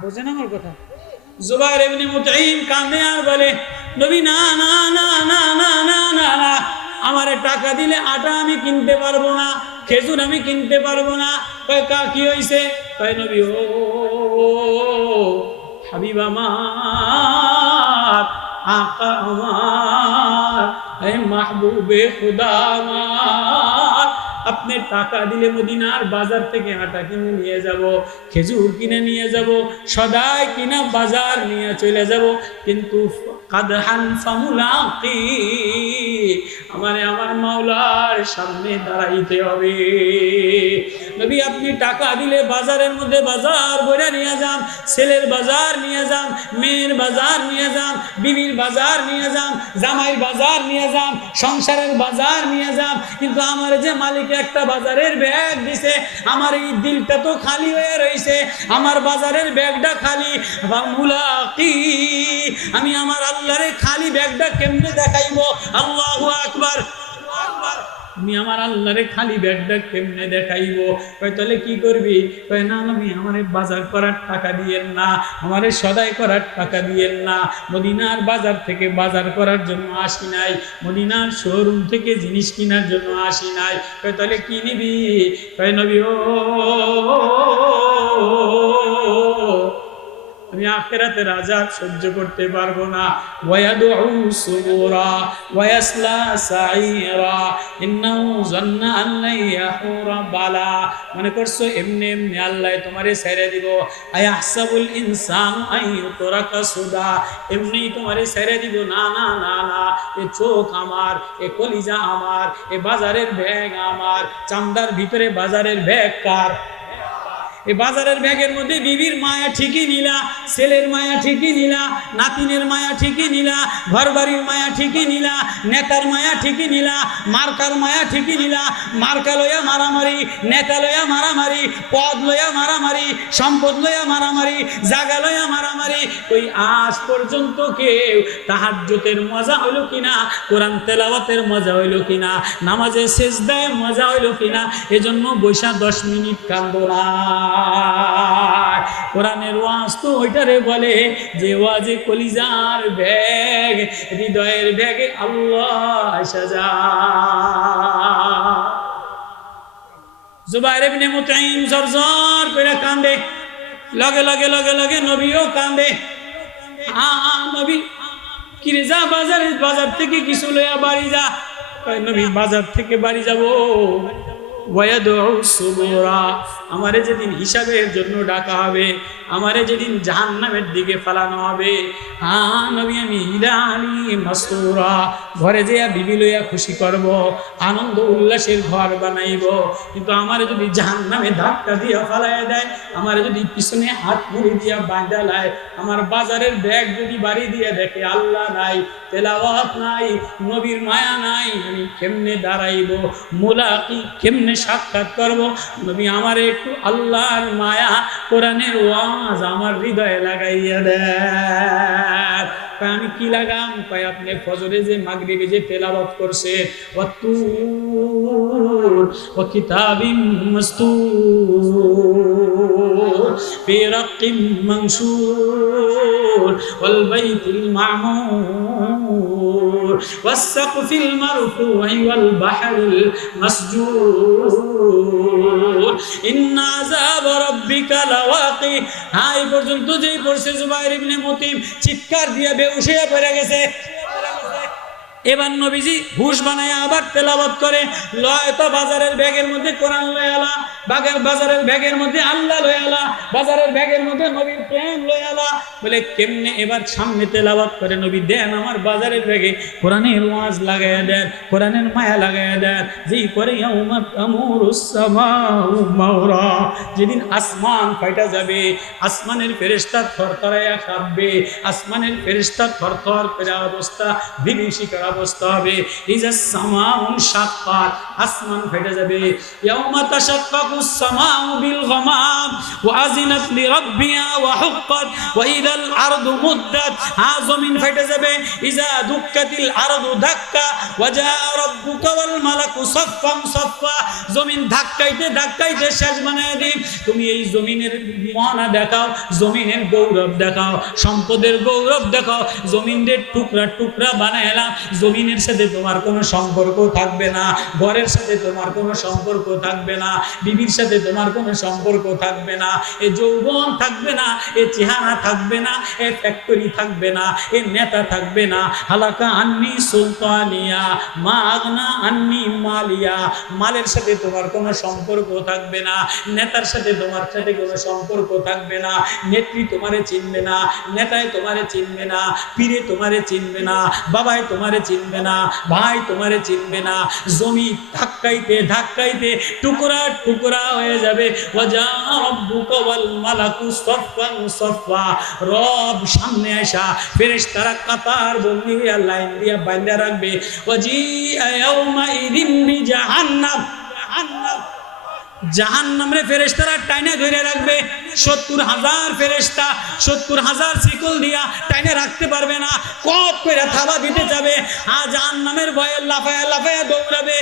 বোঝেন আমার কথা? জুবাইর ইবনে মুতাইম কান্দে আর বলে নবী না না না না না না না না, আমারে টাকা দিলে আটা আমি কিনতে পারবো না, খেজুর আমি কিনতে পারবো না। কয় কা কি হইছে? কয় নবী ও হাবিব আমার, আকা আমার, এ মাহবুবে খুদা আমার, আপনি টাকা দিলে মদিনার বাজার থেকে আটা কিনে নিয়ে যাব, খেজুর কিনে নিয়ে যাব, সদাই কিনা বাজার নিয়ে চলে যাব, কিন্তু কাদহান ফামুলাকি, আমারে আমার মাওলার সামনে দাঁড়াইতে হবে। নবী আপনি টাকা দিলে বাজারের মধ্যে বাজার বইরা নিয়ে যান, ছেলের বাজার নিয়ে যান, মেয়ের বাজার নিয়ে যান, বিবির বাজার নিয়ে যান, জামাইয়ের বাজার নিয়ে যান, সংসারের বাজার নিয়ে যান, কিন্তু আমার যে মালিক একটা বাজারের ব্যাগ দিছে, আমার এই দিলটা তো খালি হয়ে রয়েছে, আমার বাজারের ব্যাগটা খালি। মুলাকি, আমি আমার আল্লাহরে খালি ব্যাগটা কেমনে দেখাইবো? আল্লাহু আকবার, আমি আমার আল্লাহরে খালি ব্যাগটা কেমনে দেখাইবো? কয় তাহলে কি করবি? কয় না আমি আমারে বাজার করার টাকা দিয়েন না, আমারে সদাই করার টাকা দিয়েন না, মদিনার বাজার থেকে বাজার করার জন্য আসি নাই, মদিনার শোরুম থেকে জিনিস কেনার জন্য আসি নাই। কয় তাহলে কি নিবি? কয় নবী ও আমি আখিরাতের আযাব সহ্য করতে পারবো না। ওয়ায়াদউ সুবুরা ওয়ায়াসলা সাঈরা ইন্নাহু যান্না আন লা ইয়াহুরা বালা, মনে করছো এমনি এমনি আল্লাহ তোমারে ছেড়ে দিব? আয়াহসাবুল ইনসানু আন ইউতরাকা সুদা, এমনি তোমারে ছেড়ে দিব? না না না না, এ চোখ আমার, এ কলিজা আমার, এ বাজারের ব্যাগ আমার, চামড়ার ভিতরে বাজারের ব্যাগ কার? এই বাজারের ব্যাগের মধ্যে বিবির মায়া ঠিকই নিলা, ছেলের মায়া ঠিকই নিলা, নাতিনের মায়া ঠিকই নিলা, ঘর বাড়ির মায়া ঠিকই নিলা, নেতার মায়া ঠিকই নিলা, মার্কার মায়া ঠিকই নিলা, মার্কা লইয়া মারামারি, নেতা লইয়া মারামারি, পদ লইয়া মারামারি, সম্পদ লইয়া মারামারি, জাগা লইয়া মারামারি। ওই আজ পর্যন্ত কেউ তাহাজ্জুদের মজা হইল কিনা, কোরআন তেলাওয়াতের মজা হইল কিনা, নামাজে সেজদায় মজা হইল কিনা, এজন্য বৈশা 10 মিনিট কান্দো না। কোরআনের ওয়াজ তো ওইটারে বলে যে ওয়াজে কলিজার ব্যাগ, হৃদয়ের ব্যাগে আল্লাহ সাজা। জুবাইর ইবনে মুতাইম জরজর করে কান্দে, লগে লগে লগে লগে নবীও কান্দে। নবী কিরে যা বাজার থেকে কিছু লইয়া বাড়ি যা। নবী বাজার থেকে বাড়ি যাব, ওয়ায়াদউ সুবুরা, আমারে যেদিন হিসাবের জন্য ডাকা হবে, আমারে যেদিন জাহান্নামের দিকে ফালানো হবে, হ্যাঁ নবী আমি ইলা আলী মাসরুরা, ঘরে যেয়া বিবি লইয়া খুশি করব, আনন্দ উল্লাসের ঘর বানাইব। কিন্তু আমারে যদি জাহান্নামে ধাক্কা দিয়া ফালাইয়া দেয়, আমারে যদি পিছনে হাত মুড়ি দিয়া বাঁধা লায়, আমার বাজারের ব্যাগ যদি বাড়ি দিয়ে দেখে আল্লাহ নাই, তেলাওয়াত নাই, নবীর মায়া নাই, আমি কেমনে দাঁড়াইব, মুলাকি কেমনে সাক্ষাৎ করব? নবী আমারে একটু আল্লাহর মায়া, কোরআনের ওয়াজ আমার হৃদয়ে লাগাইয়া দেয়। আমি কি লাগাম? কয় আপনি ফজরে যে মাগরিবে যে তেলাওয়াত করছে, ওয়াতুর ওয়া কিতাবিম মাসতুর ফি রাক্কিম মানশুর ওয়াল বাইতিল মা'মুর ওয়াস সাকফিল মারফু'i ওয়াল বাহরিল মাসজুর ইন্না আযাব রাব্বিকা লাওয়াকি। এই পর্যন্ত যেই পড়ছে জুবাইর ইবনে মুতিম চিৎকার দিয়ে বেহুশ হয়ে পড়ে গেছে। এবার নবীজি হুশ বানায় আবার তেলাওয়াত করে, লয় তো বাজারের ব্যাগের মধ্যে কোরআন লয় আলা, বাজারের ব্যাগের মধ্যে আল্লাহ লয় আলা, বাজারের ব্যাগের মধ্যে নবীর প্রেম লয় আলা। বলে কেমনে? এবার সামনে তেলাওয়াত করে নবী দেন আমার বাজারের ব্যাগে কোরআনের ওয়াজ লাগাইয়া দেন, কোরআনের মায়া লাগাইয়া দেন। যেই করে ইয়াউমা তামুরুস সামাউ মাওরা, যেদিন আসমান ফাইটা যাবে, আসমানের ফেরেশতা থরথরাইয়া কাঁপবে, আসমানের ফেরেশতা থরথর করে অবস্থা বিভীষিকার অবস্থা হবে। ইজা সামাউ শাক্কাত, আসমান ফেটে যাবে। ইয়াউমা তাশাক্কাকুস সামাউ বিল গামাম ওয়া আযিনাত লিরাব্বিহা ওয়া হুক্কাত ওয়া ইদাল আরদু মুদ্দাত, জমিন ফেটে যাবে। ইজা দুক্কাতিল আরদু দাক্কা ওয়া জা রাব্বুকা ওয়াল মালাকু সাফফান সাফফা, জমিন ধাক্কাইতে ধাক্কাইতে শেষ বানায় দিই। তুমি এই জমিনের মহানা দেখাও, জমিনের গৌরব দেখাও, সম্পদের গৌরব দেখাও, জমিনের টুকরা টুকরা বানাইলাম। জমিনের সাথে তোমার কোনো সম্পর্ক থাকবে না, ঘরের সাথে তোমার কোনো সম্পর্ক থাকবে না, বিবির সাথে তোমার কোনো সম্পর্ক থাকবে না, এ যৌবন থাকবে না, এ চেহারা থাকবে না, এ ফ্যাক্টরি থাকবে না, এ নেতা থাকবে না। হালাকা আন্নি সুলতানিয়া মা আগনা আন্নি মালিয়া, মালের সাথে তোমার কোনো সম্পর্ক থাকবে না, নেতার সাথে তোমার সাথে কোনো সম্পর্ক থাকবে না, নেত্রী তোমারে চিনবে না, নেতায় তোমারে চিনবে না, পীরে তোমারে চিনবে না, বাবায় তোমারে চিনবে না, ভাই তোমারে চিনবে না। জমি ধাক্কাইতে ধাক্কাইতে টুকরা টুকরা হয়ে যাবে। ওয়াজা রাব্বুকা ওয়াল মালাকু সাফফান সাফফা, রব সামনে আসা ফেরেশতারা কাতার বন্দি হয়ে লাইন দিয়া বাঁধা রাখবে। ওয়াজিআ ইয়াউমা ইযিন বিজাহান্নাম, জাহান্নামে ফেরেশতারা টাইনা ধরে রাখবে। ৭০,০০০ ফেরেশতা ৭০,০০০ শিকল দিয়া টাইনা রাখতে পারবে না, কত করে থাবা দিতে যাবে। জাহান্নামের ভয়ে লাফায়া লাফায়া দৌড়াবে।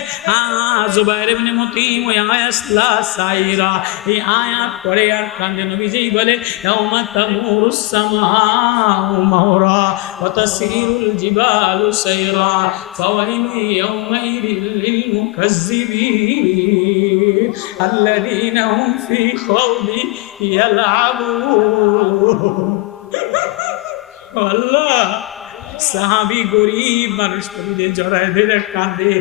জুবাইর ইবনে মুতিম ওয়া ইয়াসলা সাইরা, এই আয়াত পড়ে আর কান্দে নবীজি বলে ইয়াউমা তামুরুস সামাউ মাওরা ওয়া তাসিরুল জিবালু সাইরা ফাওয়াইলু ইয়াউমাইযিল লিল মুকাজ্জিবিন الذين هم في خوض يلعبون। আল্লাহ, সাহাবী গরিব মানুষ নবীদের জড়ায় ধরে কাঁদে।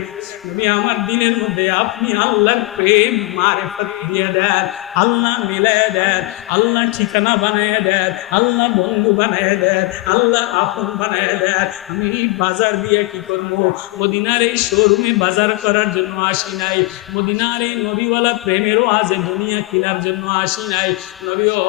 তুমি আমার দিনের মধ্যে আপনি আল্লাহর প্রেম মারিফত দিয়ে দেন, আল্লাহ মিলায় দেন, আল্লাহ ঠিকানা বানায় দেন, আল্লাহ বন্ধু বানায় দেন, আল্লাহ আপন বানায় দেন। আমি বাজার দিয়ে কি করব? মদিনার এই শোরুমে বাজার করার জন্য আসি নাই, মদিনার এই নবীওয়ালা প্রেমেরও আজ দুনিয়া কেনার জন্য আসি নাই। নবী ও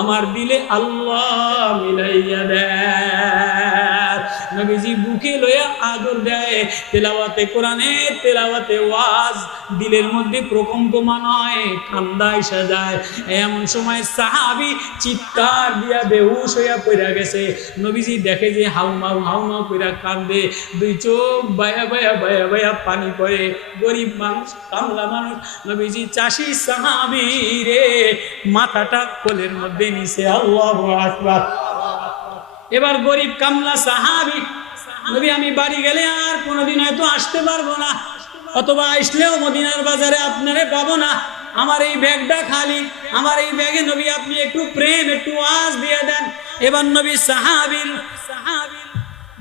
আমার দিলে আল্লাহ মিলাইয়া দেয়। নবীজি বুকে লইয়া আদর দেয়, তেলাওয়াতে কোরআনে তেলাওয়াতে ওয়াজ দিলের মধ্যে প্রকম্পমান হয়, কান্দা এসে যায়। এমন সময় সাহাবী চিৎকার দিয়া বেহুশ হইয়া পড়ে গেছে। নবীজি দেখে যে হাউমাউ হাউমাউ কইরা কান্দে, দুই চোখ বায়া বায়া বায়া বায়া পানি পড়ে। গরিব মানুষ, কামলা মানুষ। নবীজি চাষি সাহাবী রে মাথাটা কোলের মধ্যে নিছে। আল্লাহু আকবার। এবার গরিব কামলা সাহাবী নবী আমি বাড়ি গেলে আর কোনোদিন হয়তো আসতে পারবো না, অথবা আসলেও মদিনার বাজারে আপনারে পাবো না, আমার এই ব্যাগটা খালি, আমার এই ব্যাগে নবী আপনি একটু প্রেম একটু ওয়াজ দিয়ে দেন। এবার নবী সাহাবীর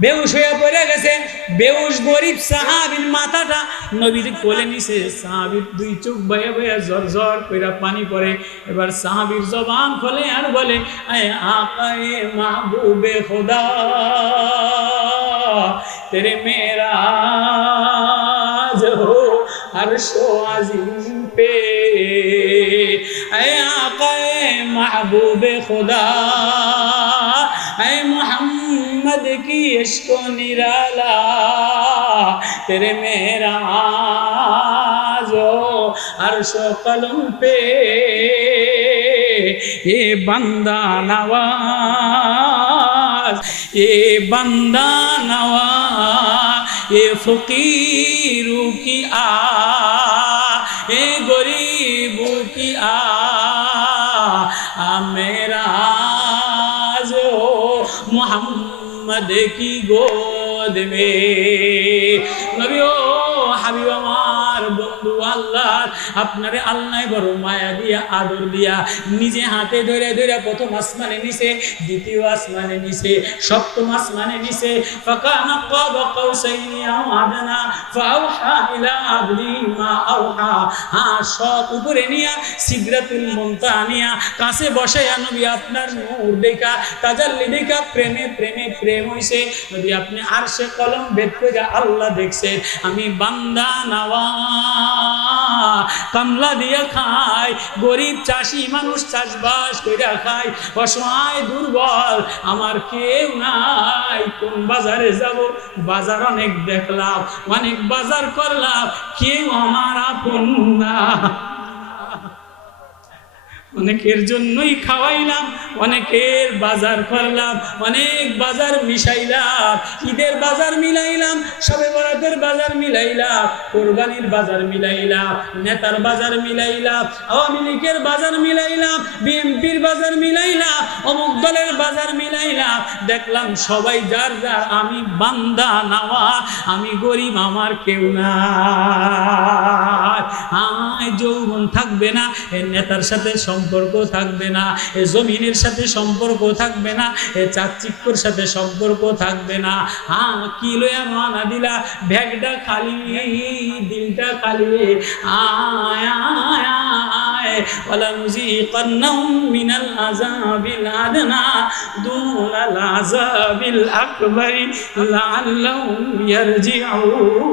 বেহুশ হয়ে পড়ে গেছে। বেহুশ গরিব সাহাবীর মাথাটা নবীর কোলে নিছে। সাহাবীর দুই চোখ বয়ে বয়ে ঝর ঝর কইরা পানি পড়ে। এবার সাহাবীর জবান খোলে আর বলে, আয় আকায়ে মাহবুবে খোদা তেরে মেরাজ हो अर्शो अज़ीम पे, ऐ आक़ाए महबूब खुदा, ऐ मोहम्मद की इश्क़ो निराला तेरे मेराज हो अर्शो कलम पे, ये बंदा नवाज, ये बंदा नवाज, ये फकीरों की ये गरीबों की मेरा जो मोहम्मद की गोद में। नबी ओ হাবিব আমার বন্ধু আল্লাহ, আপনারে আল্লাহ বড় মায়া দিয়া আদর দিয়া নিজে হাতে ধরে ধরে প্রথম আসমানে নিছে, দ্বিতীয় আসমানে নিছে, সপ্তম আসমানে নিছে। ফাকানা কাব কাউসাইনি আও আদনা ফাওহা ইলা আবদি মা আওহা। সব উপরে নিয়া সিদরাতুল মুনতাহা নিয়া কাছে বসায়া নবী আপনার নূর দেখা তাজাল্লি দেখা প্রেমে প্রেমে প্রেম হইছে। নবী আপনি আরশে কলম ভেদ করে আল্লাহ দেখছেন। আমি বান্দা নাওয়া কামলা দিয়া খাই, গরিব চাষি মানুষ চাষবাস কইরা খাই, অসহায় দুর্বল, আমার কেউ নাই। কোন বাজারে যাব? বাজার অনেক দেখলাম, অনেক বাজার করলাম, কেউ আমার আপন না। অনেকের জন্যই খাওয়াইলাম, অনেকের বাজার করলাম, অনেক বাজার মিশাইলাম, ঈদের বাজার মিলাইলাম, শবে বরাতের বাজার মিলাইলাম, কোরবানির বাজার মিলাইলাম, নেতার বাজার মিলাইলাম, আওয়ামী লীগের বাজার মিলাইলাম, বিএনপির বাজার মিলাইলাম, অমুক দলের বাজার মিলাইলাম। দেখলাম সবাই যার যার, আমি বান্দা নাওয়া, আমি গরিব, আমার কেউ নাই। যৌবন থাকবে না, এ নেতার সাথে সম্পর্ক থাকবে না, এ জমিনের সাথে সম্পর্ক থাকবে না, এ চাকচিক্যর সাথে সম্পর্ক থাকবে না। কি লইয়া মানা দিলা? ব্যাগটা খালি, দিলটা খালি। আয় আয় আয় ওয়ালা নুযীকান্নাহুম মিনাল আযাবিল আদনা দুনাল আযাবিল আকবারি লাআল্লাহুম ইয়ারজিউন।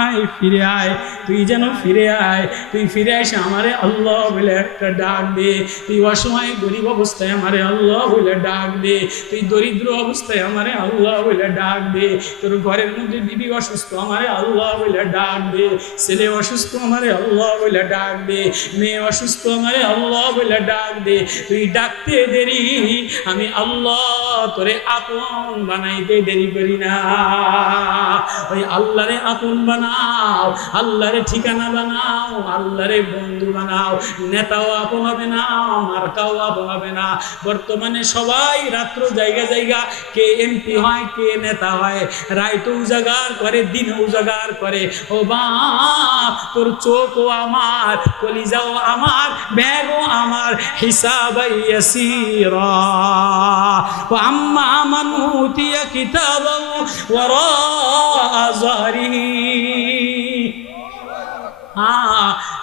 আয়, ফিরে আয়, তুই যেন ফিরে আয়, তুই ফিরে আসে আমারে আল্লাহ বলে একটা ডাক দে। তুই অসময়ে গরিব অবস্থায় আমারে আল্লাহ বলে ডাক দে, তুই দরিদ্র অবস্থায় আমারে আল্লাহ বলে ডাক দে, তোর ঘরের মধ্যে বিবি অসুস্থ আমারে আল্লাহ বলে ডাক দে, ছেলে অসুস্থ আমারে আল্লাহ বলে ডাক দে, মেয়ে অসুস্থ আমারে আল্লাহ বলে ডাক দে। তুই ডাকতে দেরি, আমি আল্লাহ তোরে আপন বানাইতে দেরি করি না। ওই আল্লাহরে আপন বানাও, আল্লাহরে ঠিকানা বানাও, আল্লাহরে বন্ধু বানাও। নেতাও আপন হবে না, মার্কাও আপন হবে না। বর্তমানে সবাই রাত্র জায়গা জায়গা, কে এমপি হয়, কে নেতা হয়, রাইতও উজাগার করে, দিনও উজাগার করে। ও বাপ, তোর চোখও আমার, কলিজাও আমার, ব্যাগও আমার, হিসাব ইয়াসীরা। ওয়া আম্মা মান উতিয়া কিতাবাহু ওয়ারা যাহরিহি।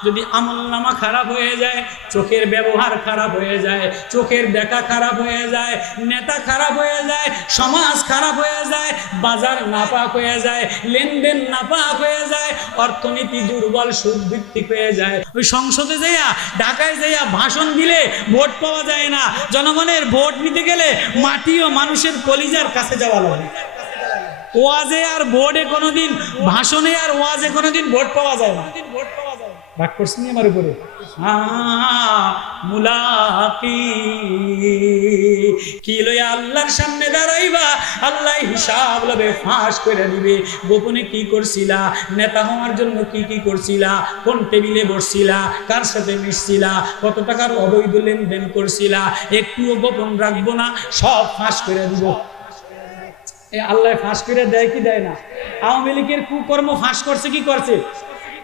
যদি আমলনামা খারাপ হয়ে যায়, চোখের ব্যবহার খারাপ হয়ে যায়, চোখের দেখা খারাপ হয়ে যায়, নেতা খারাপ হয়ে যায়, সমাজ খারাপ হয়ে যায়, বাজার নাপাক হয়ে যায়, লেনদেন নাপাক হয়ে যায়, অর্থনীতি দুর্বল সুদ ভিত্তিক হয়ে যায়। ওই সংসদে যাইয়া, ঢাকায় যাইয়া ভাষণ দিলে ভোট পাওয়া যায় না। জনগণের ভোট নিতে গেলে মাটি ও মানুষের কলিজার কাছে যাওয়া লাগে। ওয়াজে আর ভোটে কোনোদিন, ভাষণে আর ওয়াজে কোনোদিন ভোট পাওয়া যায় না। রাগ করছেন আমার উপরে? মুলাকি কি লইয়া আল্লাহর সামনে দাঁড়াইবা, আল্লাহ হিসাব লবে, ফাঁস করে দিবে। গোপনে কি করছিলা, নেতা হওয়ার জন্য কি কি করছিলা, কোন টেবিলে বসছিলা, কার সাথে মিশছিলা, কত টাকার অবৈধ লেনদেন করছিলা, একটুও গোপন রাখবো না, সব ফাঁস করে দিব। আল্লাহ ফাঁস করে দেয় কি দেয় না? আওয়ামী লীগের কুকর্ম ফাঁস করছে কি করছে?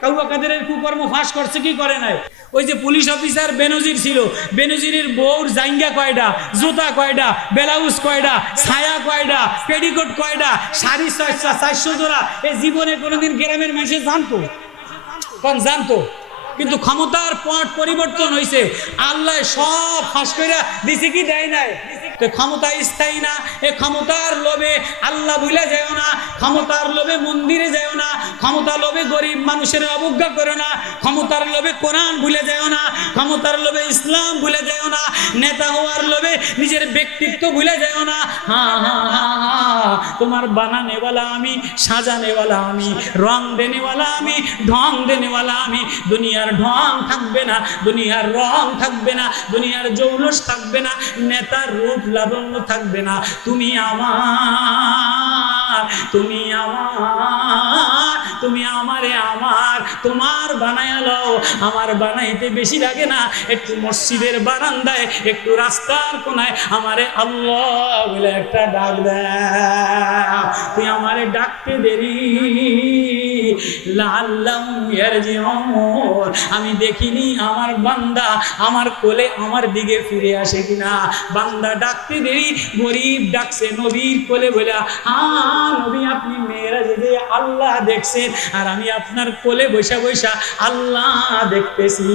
কাউয়া কাদেরের কুকর্ম ফাঁস করছে কি করে নাই? ওই যে পুলিশ অফিসার বেনজির ছিল, বেনজিরের বউর জাইঙ্গা কয়টা, জুতা কয়টা, ব্লাউজ কয়টা, ছায়া কয়টা, পেডিকোট কয়টা, শাড়ি 400 জোড়া, এই জীবনে কোনোদিন গ্রামের মানুষ জানতো? কোন জানতো? কিন্তু ক্ষমতার পট পরিবর্তন হয়েছে, আল্লাহ সব ফাঁস করে দিছে কি দেয় নাই? তো ক্ষমতা স্থায়ী না, এ ক্ষমতার লোভে আল্লাহ ভুলে যাও না, ক্ষমতার লোভে মন্দিরে যাও না, ক্ষমতার লোভে গরিব মানুষের অবজ্ঞা করো না, ক্ষমতার লোভে কোরআন ভুলে যাও না, ক্ষমতার লোভে ইসলাম ভুলে যাও না, নেতা হওয়ার লোভে নিজের ব্যক্তিত্ব ভুলে যাও না। হ্যাঁ হ্যাঁ হ্যাঁ হ্যাঁ, তোমার বানানেওয়ালা আমি, সাজানেওয়ালা আমি, রং দেনেওয়ালা আমি, ঢং দেনেওয়ালা আমি। দুনিয়ার ঢং থাকবে না, দুনিয়ার রং থাকবে না, দুনিয়ার জৌলস থাকবে না, নেতার রূপ লাবণ্য থাকবে না। তুমি আমার, তুমি আমার, তুমি আমারে আমার, তোমার বানায় লও। আমার বানাইতে বেশি লাগে না, একটু মসজিদের বারান্দায়, একটু রাস্তার কোনায় আমারে আল্লাহ বলে একটা ডাক দাও। তুই আমারে ডাকতে দেরি, লাআল্লাহুম ইয়ারজিউন। আমি দেখিনি আমার বান্দা আমার কোলে আমার দিকে ফিরে আসে কিনা। বান্দা ডাকতে দেরি, গরিব ডাকছে নবীর কোলে বলে, হ্যাঁ নবী আপনি মেরাজে যে আল্লাহ দেখছেন, আর আমি আপনার কোলে বৈশা বৈশা আল্লাহ দেখতেছি।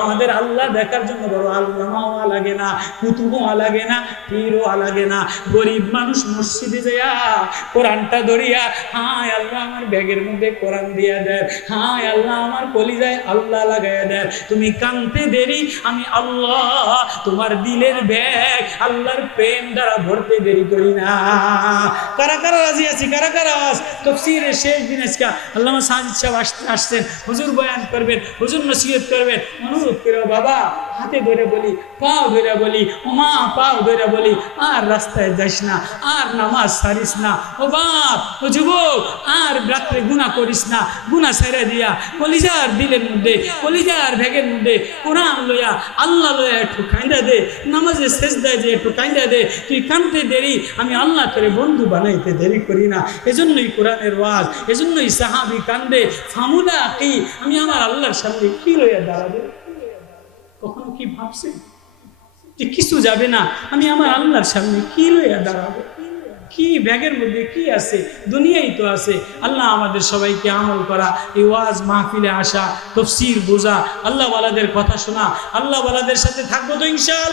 আমাদের আল্লাহ দেখার জন্য বড় আল্লাহ লাগে না, কুতুবও লাগে না, পীরও লাগে না। গরিব মানুষ মসজিদে যাইয়া কোরআনটা ধরিয়া, হায় আল্লাহ আমার ব্যাগের মধ্যে কোরআন দিয়া দেয়, হায় আল্লাহ আমার কলিজায় আল্লাহ লাগাইয়া দেয়। তুমি কানতে দেরি, আমি আল্লাহ তোমার দিলের ব্যাগ আল্লাহর প্রেম দ্বারা ভরতে দেরি করি না। কারা কারা রাজি আছি? কারা কারা আওয়াজ? তাফসীরের শেষ দিন আজকে আল্লামা সাজিদ সাহেব আসছেন, হুজুর বয়ান করবেন, হুজুর নসিহত করবেন। অনুরোধ করে বাবা হাতে ধরে বলি, পাও ধরে বলি, ও মা পাও ধরে বলি, আর রাস্তায় যাইস না, আর নামাজ ছাড়িস না, ও বাপ ও যুবক আর রাত্রে গুনাহ করিস না। গুনাহ ছেড়ে দিয়া কলিজার দিলের মধ্যে, কলিজার ব্যাগের মধ্যে কোরআন লইয়া আল্লাহ লইয়া একটু কাঁদা দে, নামাজে সেজদায় যে একটু কাঁদা দে। তুই কাঁদতে দেরি, আমি আল্লাহ করে বন্ধু বানাইতে দেরি করি না। এজন্যই কোরআনের ওয়াজ, এজন্যই সাহাবী কান্দে, ফামুলা কি আমি আমার আল্লাহর সামনে কি লইয়া দাঁড়াবো? কখনো কি ভাবছেন যে কিছু যাবে না, আমি আমার আল্লাহর সামনে কি লইয়া দাঁড়াবো? কি ব্যাগের মধ্যে কি আছে? দুনিয়াই তো আছে। আল্লাহ আমাদের সবাইকে আমল করা, এই ওয়াজ মাহফিলে আসা, তাফসীর বোঝা, আল্লাহ ওয়ালাদের কথা শোনা, আল্লাহ ওয়ালাদের সাথে থাকবো তো ইনশাআল্লাহ।